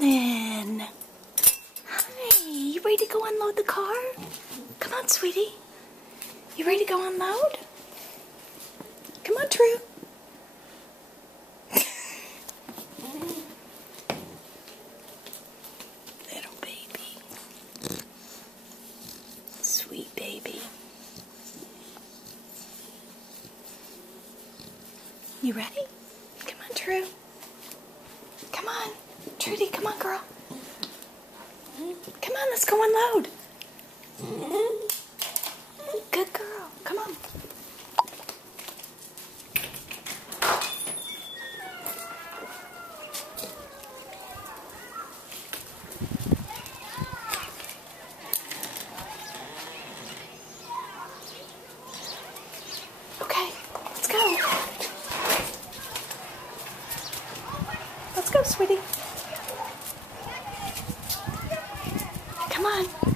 morning. Hi, you ready to go unload the car? Come on, sweetie. You ready to go unload? Come on, True. Little baby. Sweet baby. You ready? Come on, True. Come on. Trudy, come on, girl. Come on, let's go unload. Good girl. Come on. Okay, let's go. Let's go, sweetie. Come on.